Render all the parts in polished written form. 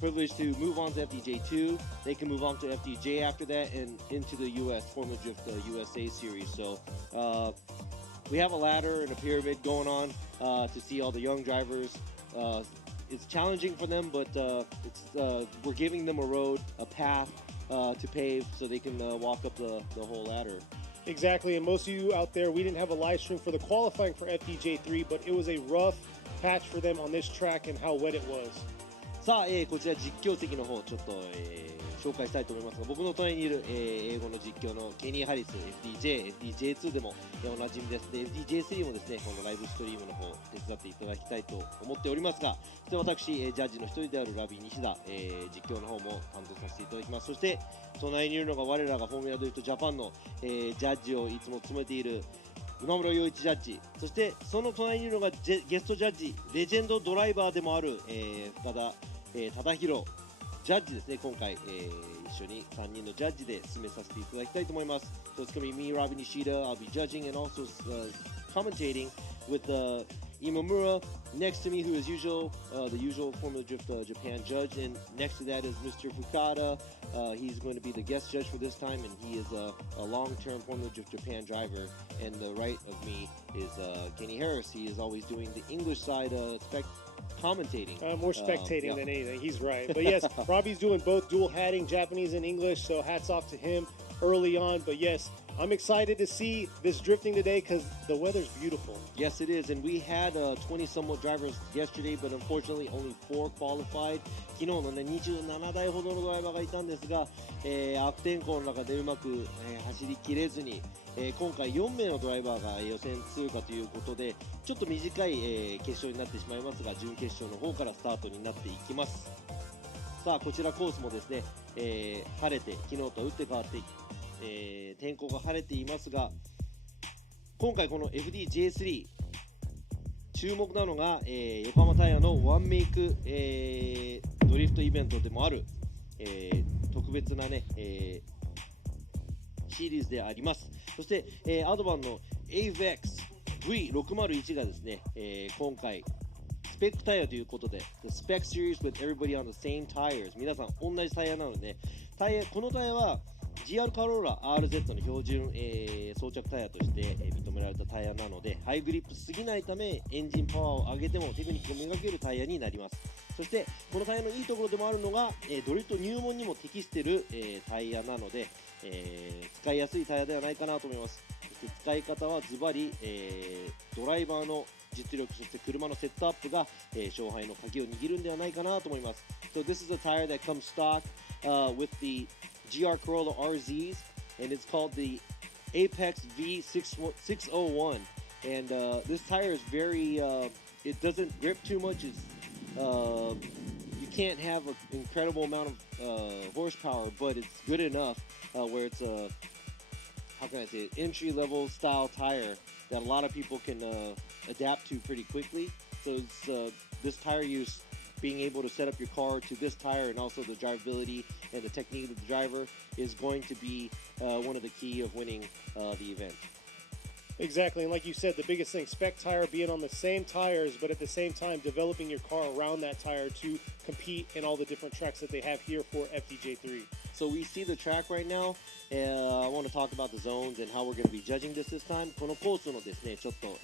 privileged to move on to FDJ2. They can move on to FDJ after that and into the US Formula Drift USA series. So we have a ladder and a pyramid going on to see all the young drivers. It's challenging for them, but we're giving them a road, a path to pave so they can walk up the whole ladder. Exactly, and most of you out there, we didn't have a live stream for the qualifying for FDJ3, but it was a rough patch for them on this track and how wet it was. さあ、こちら実況席の方ちょっと、紹介したいと思いますが、僕の隣にいる、英語の実況のケニー・ハリス FDJ、FDJ2 でも、おなじみです。で FDJ3 もですね、このライブストリームの方手伝っていただきたいと思っておりますが、そして私、ジャッジの一人であるラビー西田、実況の方も担当させていただきます。そして隣にいるのが我らがフォーミュラドリフトジャパンの、ジャッジをいつも務めている今村洋一ジャッジ、そしてその隣にいるのがゲストジャッジ、レジェンドドライバーでもある、深田忠宏ジャッジですね。今回、一緒に3人のジャッジで進めさせていただきたいと思います。So it's going to be me, Robbie Nishida. I'll be judging and also commentating with Imamura next to me, who is the usual Formula Drift Japan judge, and next to that is Mr. Fukada. He's going to be the guest judge for this time, and he is a long-term Formula Drift Japan driver. And the right of me is Kenny Harris. He is always doing the English side commentating. More spectating than anything. He's right. But yes, Robbie's doing both dual hatting, Japanese and English, so hats off to him early on. But yes, I'm excited to see this drifting today because the weather's beautiful. Yes, it is. And we had 20 somewhat drivers yesterday, but unfortunately only 4 qualified. 昨日のね、27台ほどのドライバーがいたんですが、悪天候の中でうまく、走りきれずに、今回4名のドライバーが予選通過ということで、ちょっと短い、決勝になってしまいますが、準決勝の方からスタートになっていきます。さあ、こちらコースもですね、晴れて、昨日と打って変わって、天候が晴れていますが、今回この FDJ3 注目なのが、横浜タイヤのワンメイク、ドリフトイベントでもある、特別なね、シリーズであります。そして、アドバンの AVEX V601 がですね、今回スペックタイヤということで The Spec Series with everybody on the same tires、 皆さん同じタイヤなので、ね、このタイヤは GR カローラ RZ の標準、装着タイヤとして、認められたタイヤなので、ハイグリップすぎないためエンジンパワーを上げてもテクニックを磨けるタイヤになります。そしてこのタイヤのいいところでもあるのが、ドリフト入門にも適している、タイヤなので、使いやすいタイヤではないかなと思います。そして使い方はズバリ、ドライバーの実力、そして車のセットアップが、勝敗の鍵を握るんではないかなと思います。So this is a tire that comes stock with the GR Corolla RZs, and it's called the Apex V601. And this tire is very, it doesn't grip too much. You can't have an incredible amount of horsepower, but it's good enough where it's a, how can I say it, entry-level style tire that a lot of people can adapt to pretty quickly. So it's this tire use, being able to set up your car to this tire, and also the drivability and the technique of the driver is going to be one of the key of winning the event. Exactly, and like you said, the biggest thing, spec tire, being on the same tires, but at the same time developing your car around that tire to compete in all the different tracks that they have here for FDJ3. So we see the track right now. I want to talk about the zones and how we're going to be judging this time. このコースのですね、ちょっと、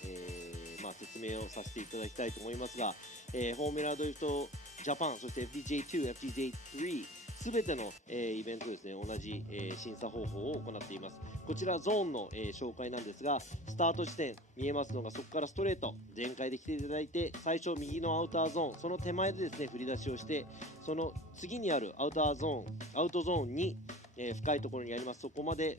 説明をさせていただきたいと思いますが、フォーミュラドリフトジャパン、そして FDJ2、FDJ3 すべての、イベントですね、同じ、審査方法を行っています。こちらゾーンの、紹介なんですが、スタート地点見えますのが、そこからストレート全開で来ていただいて、最初右のアウターゾーン、その手前でですね振り出しをして、その次にあるアウトゾーンに、深いところにあります。そこまで、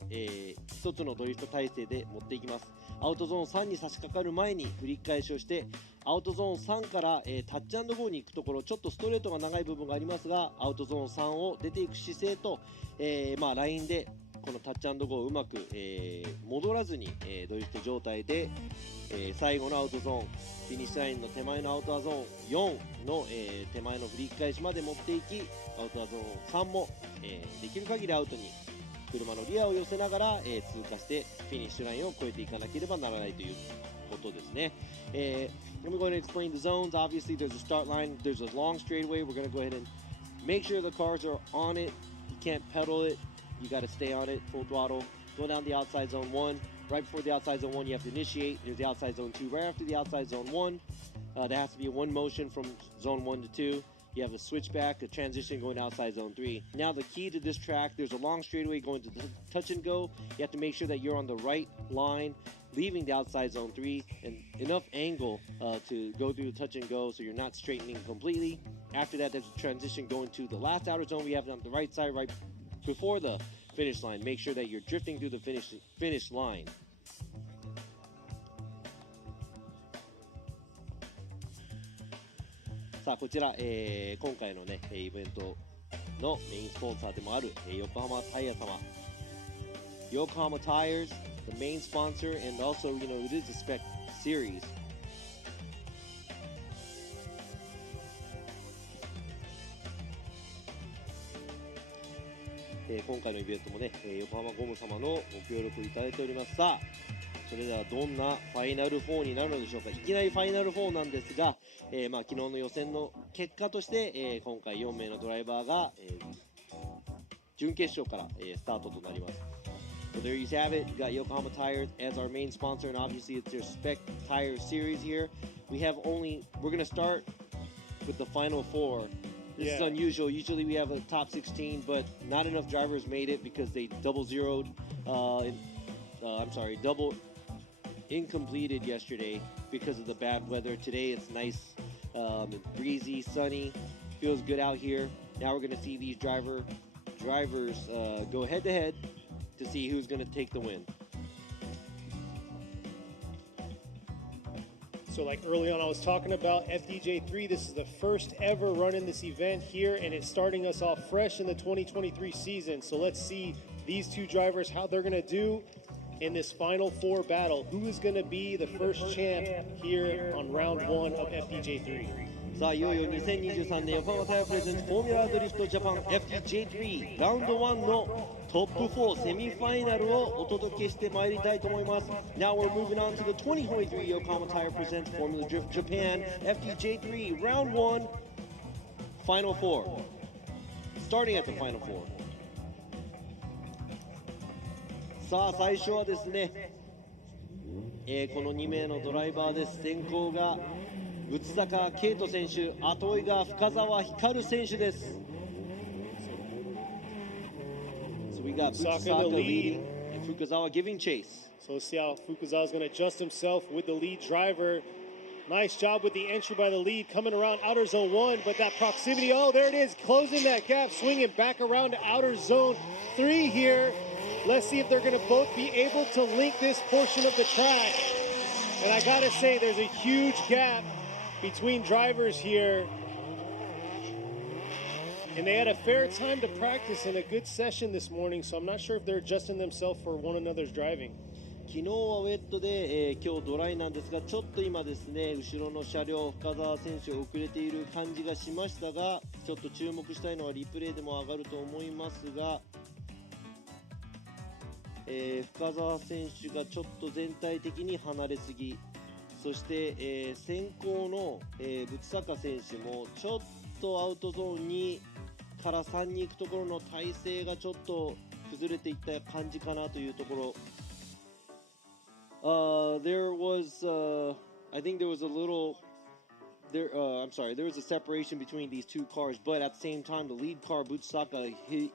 一つのドリフト体勢で持っていきます。アウトゾーン3に差し掛かる前に振り返しをして、アウトゾーン3から、タッチ&ゴーに行くところ、ちょっとストレートが長い部分がありますが、アウトゾーン3を出ていく姿勢と、ラインでこのタッチ&ゴーをうまく、戻らずに、ドリフト状態で、最後のアウトゾーン、フィニッシュラインの手前のアウトゾーン4の、手前の振り返しまで持っていき、アウトゾーン3も、できる限りアウトに車のリアを寄せながら、通過してフィニッシュラインを越えていかなければならないということですね。I'm going to explain the zones. Obviously, there's a start line. There's a long straightaway. We're going to go ahead and Make sure the cars are on it. You can't pedal it. You got to stay on it, full throttle. Go down the outside zone 1. Right before the outside zone 1, you have to initiate. There's the outside zone 2. Right after the outside zone 1, there has to be one motion from zone 1 to 2. You have a switchback, a transition going outside zone 3. Now the key to this track, there's a long straightaway going to touch and go. You have to make sure that you're on the right line, leaving the outside zone 3, and enough angle to go through the touch and go so you're not straightening completely. After that, there's a transition going to the last outer zone we have on the right side, right before the finish line. Make sure that you're drifting through the finish line. さあこちら、今回のねイベントのメインスポンサーでもある、横浜タイヤ様 Yokohama Tires, the main sponsor, and also, you know, it is a spec series. Eh, 今回のイベントもね、横浜ゴム様のご協力いただいております。さあそれではどんなファイナル4になるのでしょうか。いきなりファイナル4なんですが、まあ、昨日の予選の結果として、今回4名のドライバーが、準決勝から、スタートとなります。So there you have it. We got Yokohama Tires as our main sponsor, and obviously it's their spec tire series here. We're going to start with the final 4. This is unusual. Usually we have a top 16, but not enough drivers made it because they double incompleted yesterday because of the bad weather. Today it's nice, breezy, sunny, feels good out here. Now we're going to see these drivers go head to head to see who's going to take the win. So like early on I was talking about FDJ3, this is the first ever run in this event here, and it's starting us off fresh in the 2023 season. So let's see these two drivers, how they're going to do in this final 4 battle. Who is going to be the first champ here on round 1 of FDJ3? さあいよいよ2023年横浜タイヤプレゼンツフォーミュラドリフトジャパン FDJ3 ラウンド1のトップ4セミファイナルをお届けしてまいりたいと思います。Now we're moving on to the 2023 Yokohama Tire presents Formula Drift Japan FDJ3 Round 1 Final 4. Starting at the Final 4. さあ最初はですね、この2名のドライバーです。先行が内坂圭人選手、後追いが深澤光選手です。So we got Fukuzawa leading and Fukuzawa giving chase. So let's see how Fukuzawa is going to adjust himself with the lead driver. Nice job with the entry by the lead, coming around outer zone 1, but that proximity, oh, there it is, closing that gap, swinging back around to outer zone 3 here. Let's see if they're going to both be able to link this portion of the track. And I got to say, there's a huge gap between drivers here. And they had a fair time to practice in a good session this morning, so I'm not sure if they're adjusting themselves for one another's driving. 昨日はウェットで、今日ドライなんですが、ちょっと今ですね、後ろの車両、深澤選手遅れている感じがしましたが、ちょっと注目したいのはリプレイでも上がると思いますが、深澤選手がちょっと全体的に離れすぎ、そして、先行の、内坂選手もちょっとアウトゾーン2から3に行くところの体勢がちょっと崩れていった感じかなというところ。There was, I think there was a little, there was a separation between these two cars, but at the same time, the lead car, Butsaka, he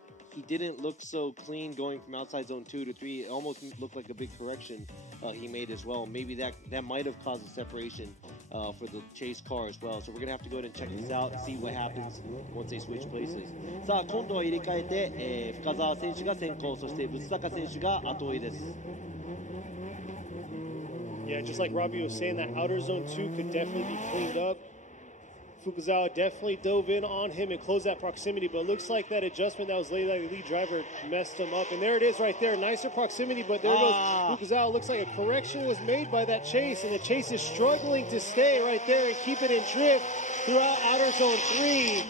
didn't look so clean going from outside zone 2 to 3. It almost looked like a big correction he made as well. Maybe that might have caused a separation for the chase car as well. So we're going to have to go ahead and check this out and see what happens once they switch places. さあ、今度は入れ替えて、深澤選手が先行、そして内坂選手が後追いです。Yeah, just like Robbie was saying, that outer zone 2 could definitely be cleaned up. Fukuzawa definitely dove in on him and closed that proximity, but it looks like that adjustment that was laid by the lead driver messed him up. And there it is right there, nicer proximity, but there goes Fukuzawa. Looks like a correction was made by that chase, and the chase is struggling to stay right there and keep it in drift throughout outer zone 3.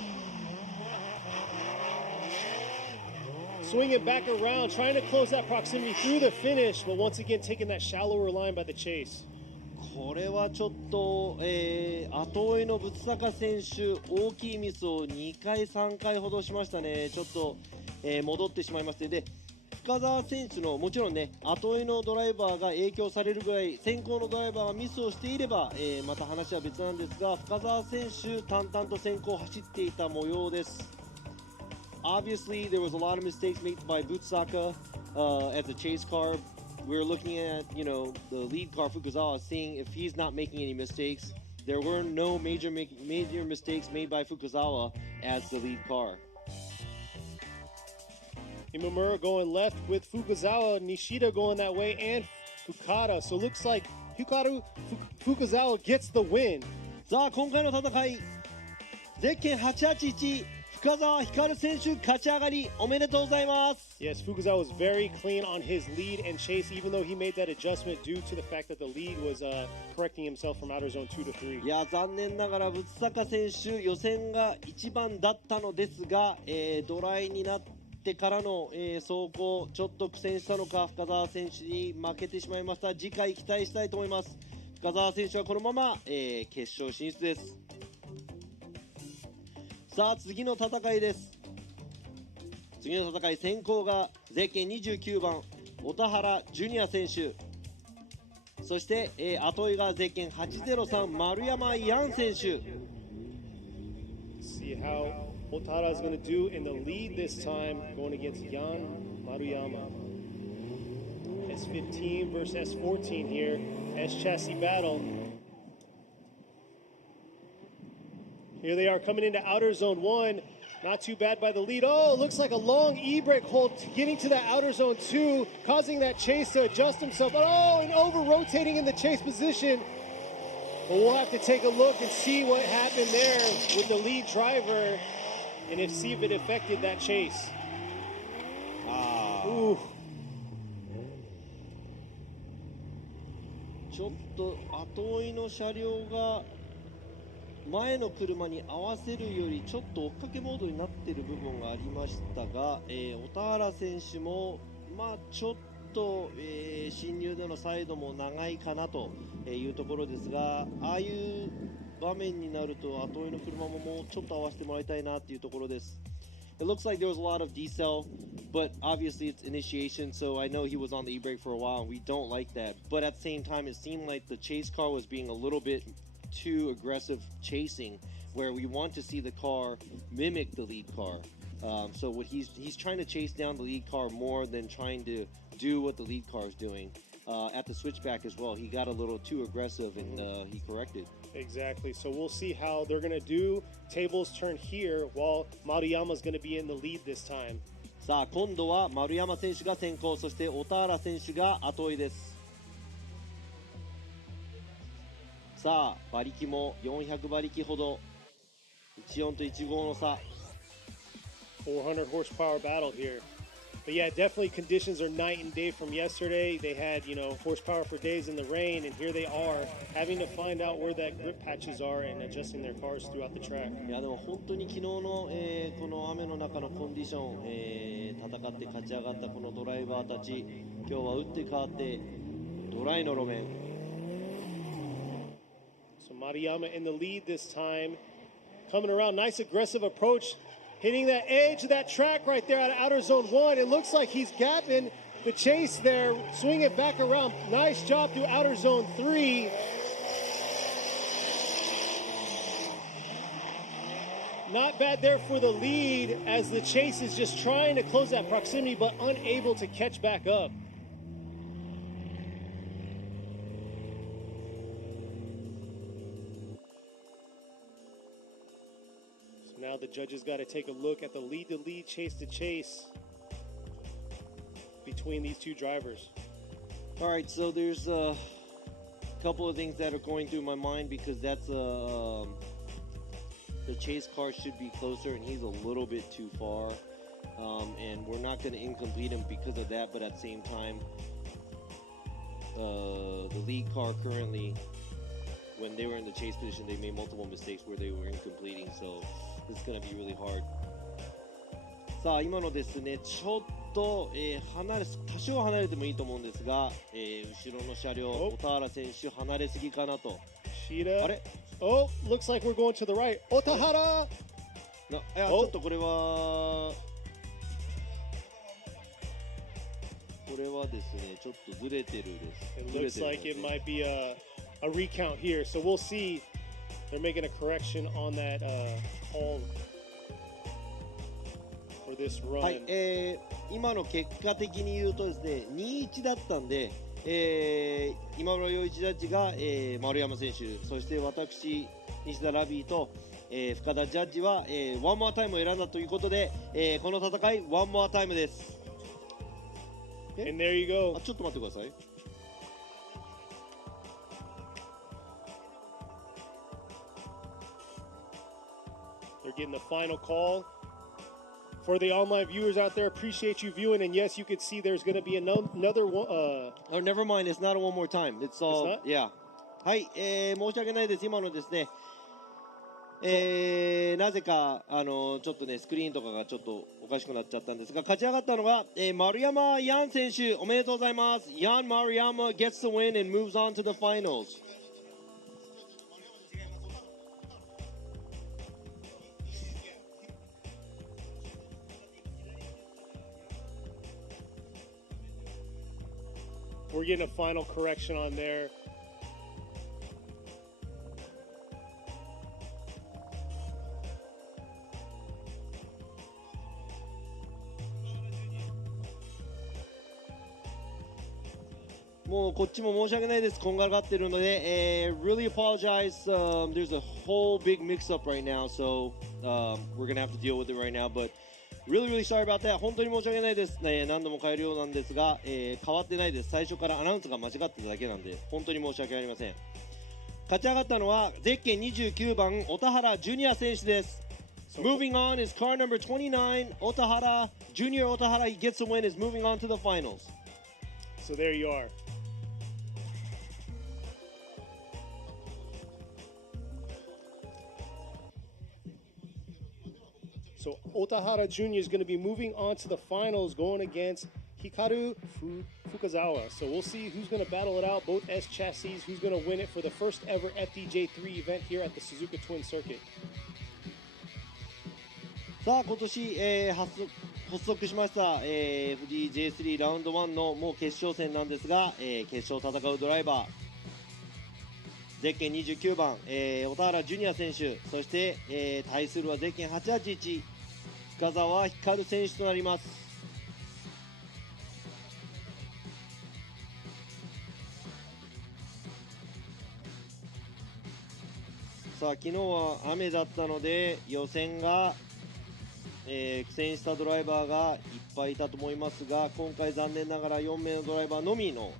Swinging back around, trying to close that proximity through the finish, but once again taking that shallower line by the chase. これはちょっと、後追いの仏坂選手、大きいミスを2回、3回ほどしましたね、ちょっと、戻ってしまいまして、で深澤選手のもちろんね、後追いのドライバーが影響されるぐらい、先行のドライバーがミスをしていれば、また話は別なんですが、深澤選手、淡々と先行を走っていた模様です。Obviously, there was a lot of mistakes made by Butsaka as a chase car. We were looking at, the lead car Fukuzawa, seeing if he's not making any mistakes. There were no major mistakes made by Fukuzawa as the lead car. Imamura going left with Fukuzawa, Nishida going that way, and Fukada. So it looks like Fukuzawa gets the win. さあ、今回の戦い、ゼッケン881、深澤光選手勝ち上がりおめでとうございます。Yes, Fukuzawa was very clean on his lead and chase, even though he made that adjustment due to the fact that the lead was correcting himself from outer zone 2 to 3. いや、残念ながら仏坂選手予選が1番だったのですが、ドライになってからの、走行ちょっと苦戦したのか深澤選手に負けてしまいました。次回期待したいと思います。深澤選手はこのまま、決勝進出です。さあ次の戦いです。次の戦い、先行がゼッケン29番小田原ジュニア選手、そして、後追いがゼッケン803丸山ヤン選手。 See how Otara is going to do in the lead this time, going against Yan Maruyama. S15 versus S14 here, S chassis battle. Here they are coming into outer zone 1. Not too bad by the lead. Oh, it looks like a long e-brake hold getting to that outer zone 2, causing that chase to adjust himself. Oh, and over-rotating in the chase position. But we'll have to take a look and see what happened there with the lead driver and see if it affected that chase. Ooh. ちょっと後追いの車両が前の車に合わせるよりちょっと追っかけモードになっている部分がありましたが、小田原選手も、ちょっと、進入でのサイドも長いかなというところですが、ああいう場面になると後追いの車ももうちょっと合わせてもらいたいなっていうところです。It looks like there was a lot of decel, but obviously it's initiation, so I know he was on the e-brake for a while, and we don't like that. But at the same time, it seemed like the chase car was being a little bit too aggressive chasing, where we want to see the car mimic the lead car. So what he's trying to chase down the lead car more than trying to do what the lead car is doing. At the switchback as well, he got a little too aggressive and he corrected. Exactly. So we'll see how they're going to do. Tables turn here while Maruyama's going to be in the lead this time. さあ今度は丸山選手が先行、そして小田原選手が後追いです。さあ馬力も400馬力ほど、14と15の差。400 horsepower battle here. But yeah, definitely conditions are night and day from yesterday. They had, horsepower for days in the rain, and here they are having to find out where that grip patches are and adjusting their cars throughout the track. いやでも本当に昨日の、この雨の中のコンディション、戦って勝ち上がったこのドライバーたち、今日は打って変わってドライの路面。So Maruyama in the lead this time, coming around, nice aggressive approach. Hitting that edge of that track right there out of outer zone 1. It looks like he's gapping the chase there, swing it back around. Nice job through outer zone 3. Not bad there for the lead as the chase is just trying to close that proximity but unable to catch back up. Now the judges got to take a look at the lead-to-lead, chase-to-chase between these two drivers. All right, so there's a couple of things that are going through my mind because that's the chase car should be closer and he's a little bit too far, and we're not going to incomplete him because of that. But at the same time, the lead car currently, when they were in the chase position, they made multiple mistakes where they were incompleting, so it's going to be really hard. さあ今のですね、ちょっ多少離れてもいいと思うんですが、後ろの車両、小田原選手離れすぎかなと。あれ Oh, looks like we're going to the right. Otahara! いや、ちょっとこれはですね、ちょっとずれてるです。It looks like it might be a recount here. So we'll see. They're making a correction on that call for this run. はい、今の結果的に言うとですね、2-1だったんで、今村洋一ジャッジが、丸山選手、そして私、西田ラビーと、深田ジャッジは、ワンモアタイムを選んだということで、この戦い、ワンモアタイムです。And there you go. ちょっと待ってください。They're getting the final call. For the online viewers out there, appreciate you viewing. And yes, you can see there's going to be another one. Oh, never mind. It's not a one more time. It's all. Yeah. はい、申し訳ないです。今のですね。なぜかちょっとねスクリーンとかがちょっとおかしくなっちゃったんですが、勝ち上がったのが、丸山ヤン選手、おめでとうございます。ヤン・マルヤマ gets the win and moves on to the finals. We're getting a final correction on there. Really apologize. There's a whole big mix-up right now, so we're gonna have to deal with it right now. But really sorry about that. 本当に申し訳ないですね。何度も変えるようなんですが、変わってないです。最初からアナウンスが間違ってただけなんで、本当に申し訳ありません。勝ち上がったのはゼッケン29番小田原ジュニア選手です。Moving on is car number 29, Otahara, Junior Otahara. He gets the win, is moving on to the finals. So there you are. So Otahara Jr. is going to be moving on to the finals, going against Hikaru Fukazawa. So we'll see who's going to battle it out, both S chassis, who's going to win it for the first ever FDJ3 event here at the Suzuka Twin Circuit. さあ今年、発足しました、FDJ3 ラウンド1のもう決勝戦なんですが、決勝を戦うドライバーゼッケン29番、小田原ジュニア選手、そして、対するはゼッケン881深澤光選手となります。さあ昨日は雨だったので予選が、苦戦したドライバーがいっぱいいたと思いますが、今回残念ながら4名のドライバーのみの、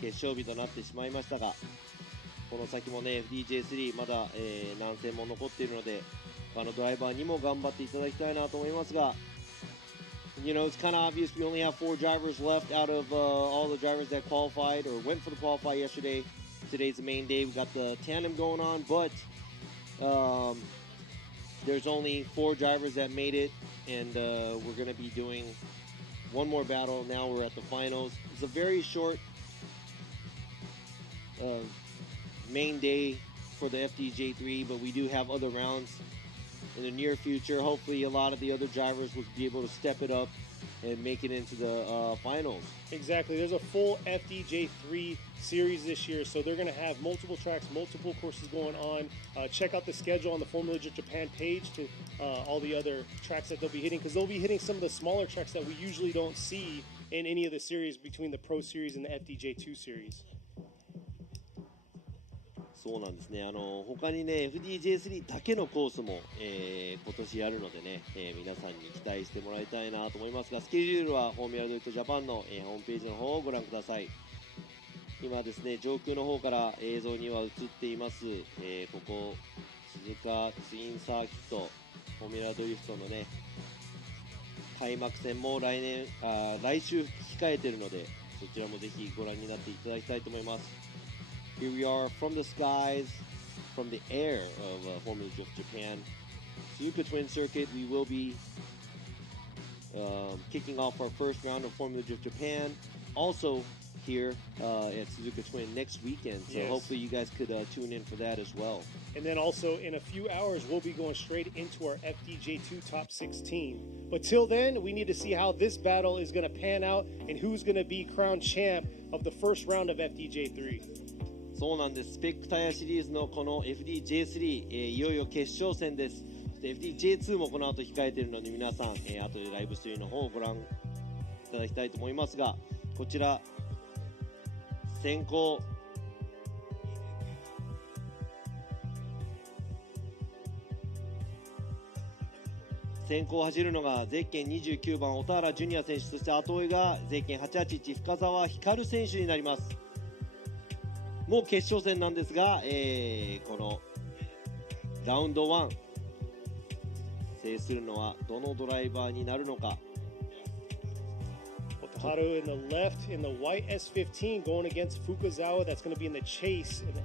決勝日となってしまいましたが、この先もね FDJ3 まだ、何戦も残っているので他のドライバーにも頑張っていただきたいなと思いますが、You know, it's kind of obvious we only have 4 drivers left out of all the drivers that qualified or went for the qualify yesterday. Today's the main day. We got the tandem going on, but there's only 4 drivers that made it, and we're going to be doing one more battle. Now we're at the finals. It's a very short main day for the FDJ3, but we do have other rounds in the near future. Hopefully a lot of the other drivers will be able to step it up and make it into the finals. Exactly. There's a full FDJ3 series this year, so they're going to have multiple tracks, multiple courses going on. Check out the schedule on the Formula Japan page to all the other tracks that they'll be hitting, because they'll be hitting some of the smaller tracks that we usually don't see in any of the series between the Pro Series and the FDJ2 series. そうなんですね。他にね FDJ3 だけのコースも、今年やるのでね、皆さんに期待してもらいたいなと思いますが、スケジュールはフォーミュラドイットジャパンの、ホームページの方をご覧ください。今ですね上空の方から映像には映っています、ここ鈴鹿ツインサーキットフォーミュラドリフトのね開幕戦も来週控えているので、そちらもぜひご覧になっていただきたいと思います。Here we are from the skies, from the air of Formula Drift Japan, Suzuka Twin Circuit. We will be kicking off our first round of Formula Drift Japan. Also here at Suzuka Twin next weekend. So hopefully you guys could tune in for that as well. And then also in a few hours, we'll be going straight into our FDJ2 Top 16. But till then, we need to see how this battle is going to pan out and who's going to be crowned champ of the first round of FDJ3. そうなんです。スペックタイヤシリーズのこの FDJ3、いよいよ決勝戦です。FDJ2 もこの後控えているので皆さん、後でライブストリームの方をご覧いただきたいと思いますが、こちら先行を走るのがゼッケン29番小田原ジュニア選手、そして後追いがゼッケン881深澤光選手になります。もう決勝戦なんですが、このラウンド1制するのはどのドライバーになるのか。Haru in the left in the white S15 going against Fukazawa. That's going to be in the chase in the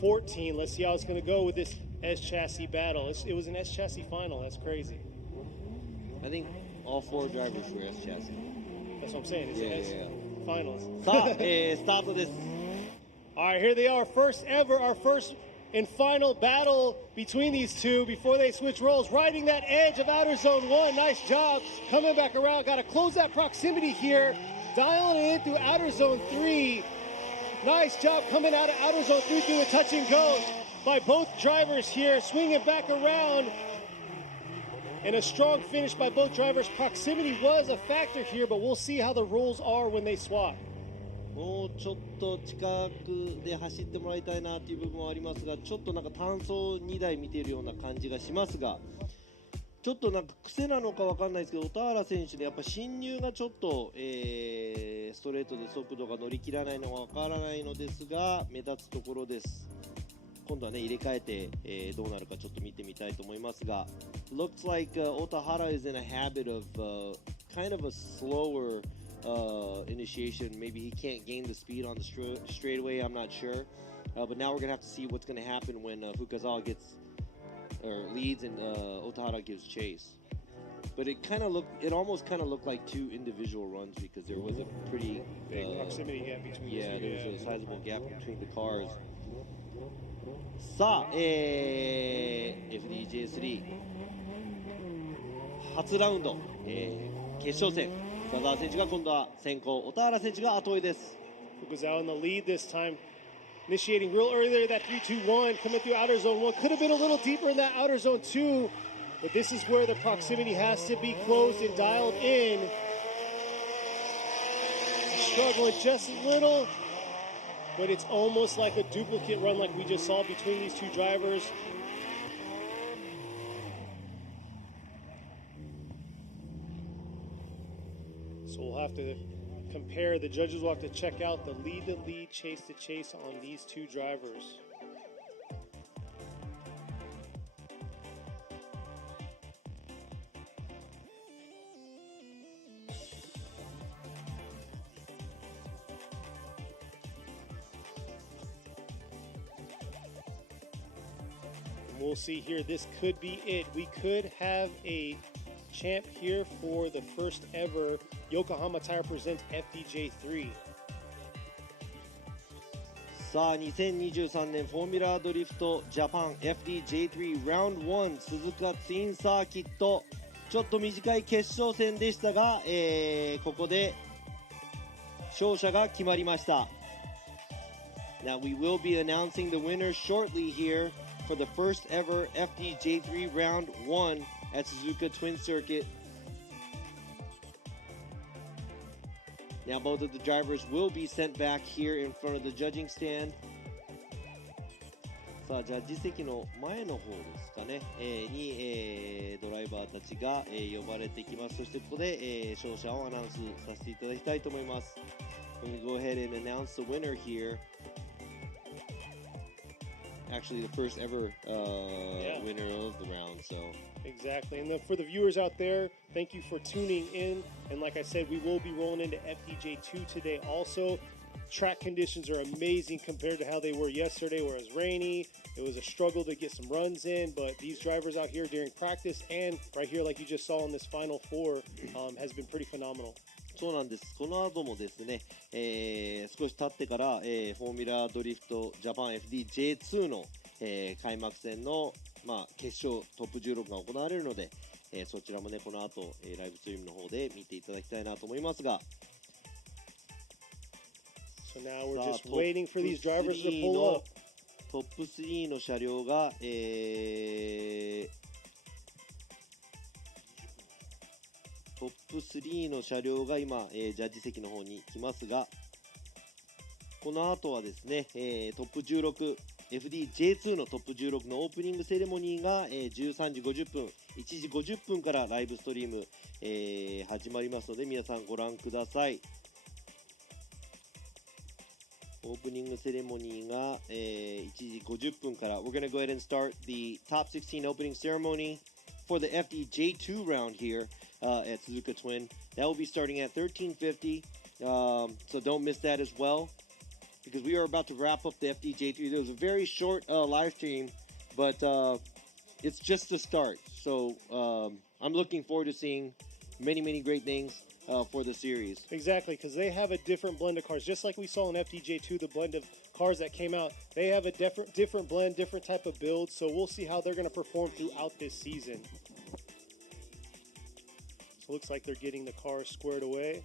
S14. Let's see how it's going to go with this S chassis battle. It was an S chassis final. That's crazy. I think all 4 drivers were S chassis. That's what I'm saying. It's S finals. さあ、スタートです。All right, here they are. First ever, our first and final battle between these two before they switch roles. Riding that edge of outer zone 1. Nice job. Coming back around. Got to close that proximity here. Dialing it in through outer zone 3. Nice job coming out of outer zone 3 through a touch and go by both drivers here. Swinging back around. And a strong finish by both drivers. Proximity was a factor here, but we'll see how the rules are when they swap. もうちょっと近くで走ってもらいたいなという部分はありますが、ちょっとなんか単走2台見ているような感じがしますが、ちょっとなんか癖なのか分かんないですけど、小田原選手でやっぱ進入がちょっと、ストレートで速度が乗り切らないのは分からないのですが、目立つところです。今度はね入れ替えて、どうなるかちょっと見てみたいと思いますが、looks like Otahara is in a habit of kind of a slower initiation. Maybe he can't gain the speed on the straightaway. I'm not sure. But now we're gonna have to see what's gonna happen when Fukazawa leads and Otahara gives chase. But it almost kind of looked like 2 individual runs because there was a pretty big proximity gap between. Yeah, there was a sizable gap between the cars. さあ、FDJ3 初ラウンド、決勝戦。深澤選手が今度は先行、小田原選手が後追いです。Fukazawa in the lead this time, initiating real early there, that 3-2-1 coming through outer zone 1. Could have been a little deeper in that outer zone 2, but this is where the proximity has to be closed and dialed in. Struggling just a little, but it's almost like a duplicate run like we just saw between these 2 drivers. So we'll have to compare. The judges will have to check out the lead, chase to chase on these 2 drivers. And we'll see here. This could be it. We could have a champ here for the first ever Yokohama Tire presents FDJ3. さあ2023年フォーミュラードリフトジャパン FDJ3 ラウンド1鈴鹿ツインサーキット、ちょっと短い決勝戦でしたが、ここで勝者が決まりました。Now we will be announcing the winner shortly here for the first ever FDJ3 round 1 at Suzuka Twin Circuit. Now both of the drivers will be sent back here in front of the judging stand. さあジャッジ席の前の方ですかね、に、ドライバーたちが、呼ばれてきます。そしてここで、勝者をアナウンスさせていただきたいと思います。I'm going to go ahead and announce the winner here. Actually, the first ever winner of the round. So exactly, and for the viewers out there, thank you for tuning in. And like I said, we will be rolling into FDJ2 today also. track conditions are amazing compared to how they were yesterday, where it was rainy. It was a struggle to get some runs in, but these drivers out here during practice and right here, like you just saw in this final four, has been pretty phenomenal. そうなんです。この後もですね、少し経ってから、フォーミュラドリフトジャパン FDJ2 の、開幕戦の、決勝トップ16が行われるので、そちらもねこの後、ライブストリームの方で見ていただきたいなと思いますが。So now we're just waiting for these drivers to pull up. トップ3の車両が、トップ3の車両が今、ジャッジ席の方に来ますが、この後はですね、トップ16 FDJ2 のトップ16のオープニングセレモニーが、13時50分1時50分からライブストリーム、始まりますので皆さんご覧ください。オープニングセレモニーが、1時50分から We're going to go ahead and start the top 16 opening ceremony for the FDJ2 round here at Suzuka Twin. That will be starting at 13:50, so don't miss that as well because we are about to wrap up the FDJ3. There was a very short live stream, but it's just the start. So I'm looking forward to seeing many great things for the series. Exactly, because they have a different blend of cars. Just like we saw in FDJ2, the blend of cars that came out, they have a different blend, different type of build. So we'll see how they're going to perform throughout this season. So it looks like they're getting the cars squared away.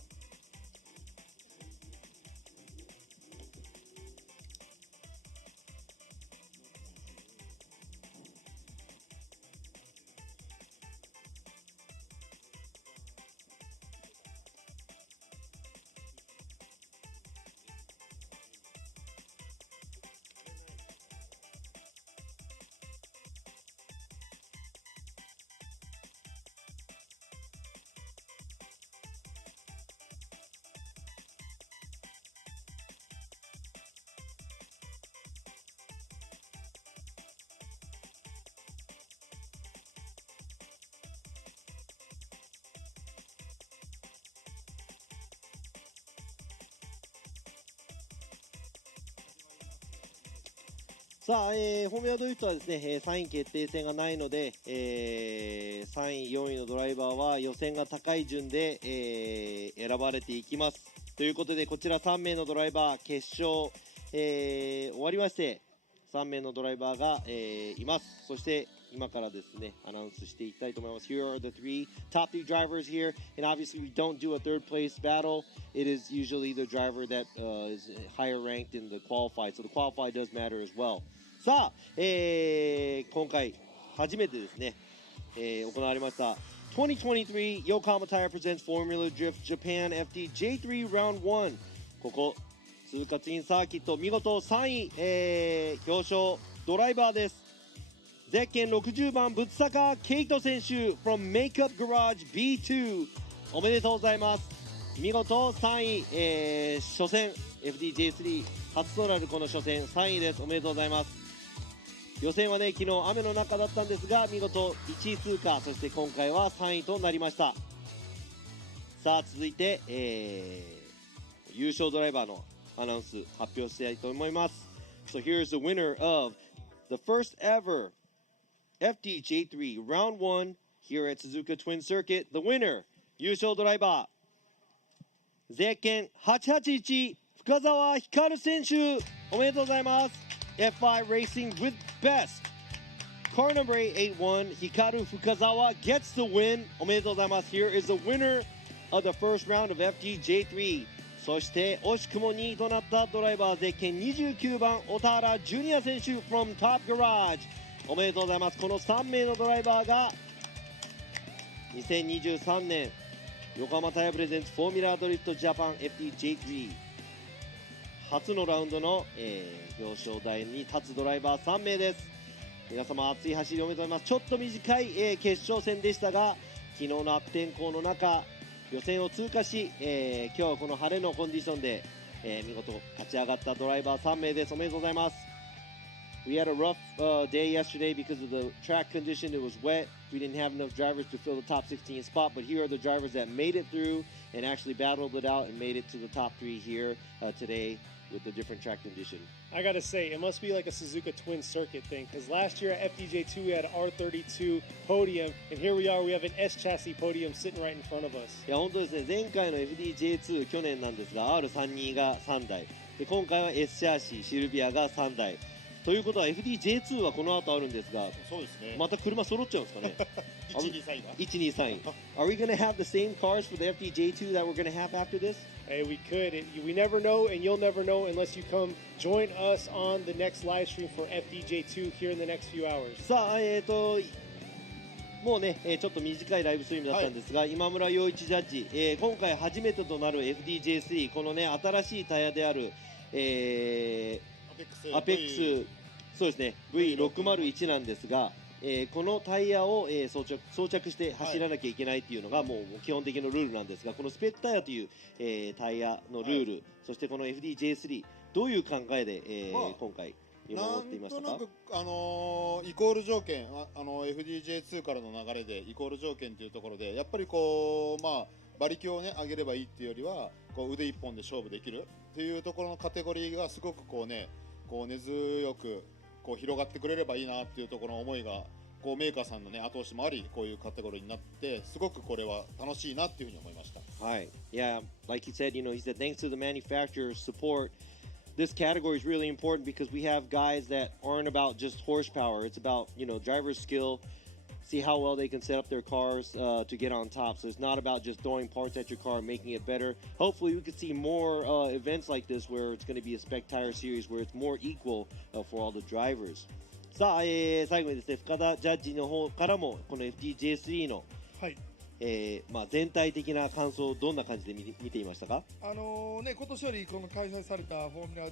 さあ、フォーミュラドリフトはですね、3位決定戦がないので、3位、4位のドライバーは予選が高い順で、選ばれていきます。ということで、こちら3名のドライバー、決勝、終わりまして、3名のドライバーが、います。そして、今からですね、アナウンスしていきたいと思います。Here are the top three drivers here, and obviously we don't do a third place battle. It is usually the driver that is higher ranked in the qualified, so the qualified does matter as well. さあ、今回初めてですね、行われました2023 Yokohama Tire presents Formula Drift Japan FDJ3 Round 1。ここ鈴鹿ツインサーキット見事3位、表彰ドライバーです。ゼッケン60番ぶつさかケイト選手 from Makeup Garage B2 おめでとうございます。見事3位、初戦 FDJ3 初となるこの初戦3位です。おめでとうございます。予選はね昨日雨の中だったんですが見事1位通過、そして今回は3位となりました。さあ続いて、優勝ドライバーのアナウンス発表したいと思います。 So here's the winner of the first ever FDJ3 Round 1 here at Suzuka Twin Circuit. The winner 優勝ドライバーゼッケン881深澤光選手おめでとうございます。F5 Racing with Best Car number 881 Hikaru Fukazawa gets the win. おめでとうございます。 Here is the winner of the first round of FDJ3。 そして惜しくも2位となったドライバーゼッケン29番小田原ジュニア選手 from Top Garage。 おめでとうございます。この3名のドライバーが2023年横浜タイヤプレゼンツフォーミュラドリフトジャパン FDJ3 初のラウンドの、表彰台に立つドライバー3名です。皆様熱い走りおめでとうございます。ちょっと短い、決勝戦でしたが昨日の悪天候の中予選を通過し、今日はこの晴れのコンディションで、見事勝ち上がったドライバー3名です。おめでとうございます。 We had a rough day yesterday because of the track condition. It was wet. We didn't have enough drivers to fill the top 16 spot, but here are the drivers that made it through and actually battled it out and made it to the top 3 here today with the different track condition. I gotta say, it must be like a Suzuka twin circuit thing, because last year at FDJ2 we had an R32 podium, and here we are, we have an S chassis podium sitting right in front of us. いや本当ですね、前回の FDJ2 去年なんですが R32 が3台で、今回は S シャーシーシルビアが3台ということは FDJ2 はこの後あるんですが、そうですね。また車揃っちゃうんですかね。1、2、3位が。1、2、3位。Are we going to have the same cars for the FDJ2 that we're going to have after this? Hey, we could. We never know, and you'll never know unless you come join us on the next live stream for FDJ2 here in the next few hours. さあ、もうね、ちょっと短いライブストリームだったんですが、今村洋一ジャッジ、今回初めてとなる FDJ3、このね、新しいタイヤである、アペックス、そうですね、V601 なんですが、このタイヤを、装着して走らなきゃいけないっていうのがもう基本的なルールなんですが、このスペックタイヤという、タイヤのルール、そしてこの FDJ3、どういう考えで、今回見守っていましたか？なんとなく、イコール条件、FDJ2 からの流れでイコール条件というところで、やっぱりこう、馬力をね、上げればいいっていうよりは、こう腕一本で勝負できるっていうところのカテゴリーがすごくこうね、こう根強くこう広がってくれればいいなっていうところの思いが、こうメーカーさんのね後押しもあり、こういうカテゴリーになって、すごくこれは楽しいなっていうふうに思いました。はい。Yeah, like he said, he said thanks to the manufacturer's support, this category is really important because we have guys that aren't about just horsepower. It's about, driver's skill, see how well they can set up their cars to get on top. So it's not about just throwing parts at your car and making it better. Hopefully we can see more events like this where it's going to be a spec tire series where it's more equal for all the drivers. さあ、最後にですね、深田ジャッジの方からもこの FDJ3 の、はい、全体的な感想をどんな感じで見ていましたか？今年よりこの開催されたフォーミュラ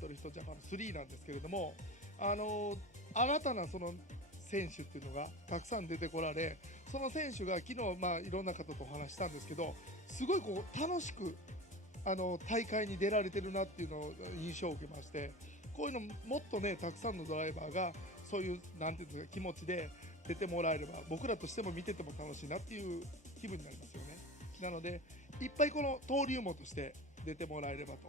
ドリフトジャパン3なんですけれども、新たなその選手っていうのがたくさん出てこられ、その選手が昨日いろんな方とお話したんですけど、すごいこう楽しく大会に出られてるなっていうのを印象を受けまして、こういうのもっとねたくさんのドライバーがそういうなんていうんですか気持ちで出てもらえれば、僕らとしても見てても楽しいなっていう気分になりますよね。なのでいっぱいこの登竜門として出てもらえればと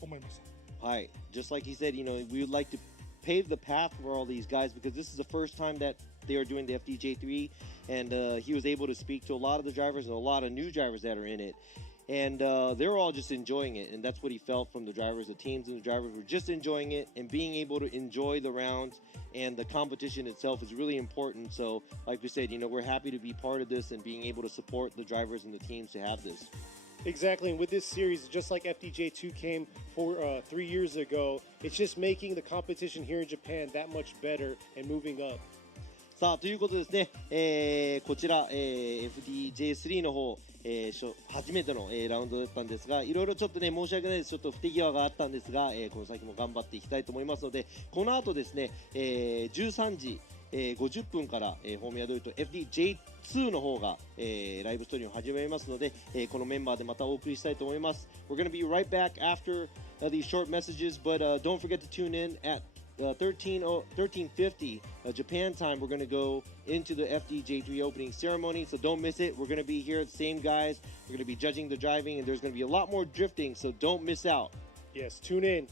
思いました。はい。Just like he said, we would like to pave the path for all these guys because this is the first time that they are doing the FDJ3, and he was able to speak to a lot of the drivers and a lot of new drivers that are in it, and they're all just enjoying it, and that's what he felt from the drivers. The teams and the drivers were just enjoying it, and being able to enjoy the rounds and the competition itself is really important. So like we said, we're happy to be part of this and being able to support the drivers and the teams to have this. Exactly, and with this series, just like FDJ2 came 3 years ago, it's just making the competition here in Japan that much better and moving up. さあということですね、こちら、FDJ3 の方、初めての、ラウンドだったんですが、いろいろちょっとね申し訳ないです、ちょっと不手際があったんですが、この先も頑張っていきたいと思いますので、この後ですね、13時50分から、フォーミュラドリフト FDJ2 の方が、ライブストリームを始めますので、このメンバーでまたお送りしたいと思います。We're going to be right back after these short messages, but don't forget to tune in at 1350 Japan time. We're going to go into the FDJ3 opening ceremony, so don't miss it. We're going to be here, the same guys. We're going to be judging the driving, and there's going to be a lot more drifting, so don't miss out. Yes, tune in.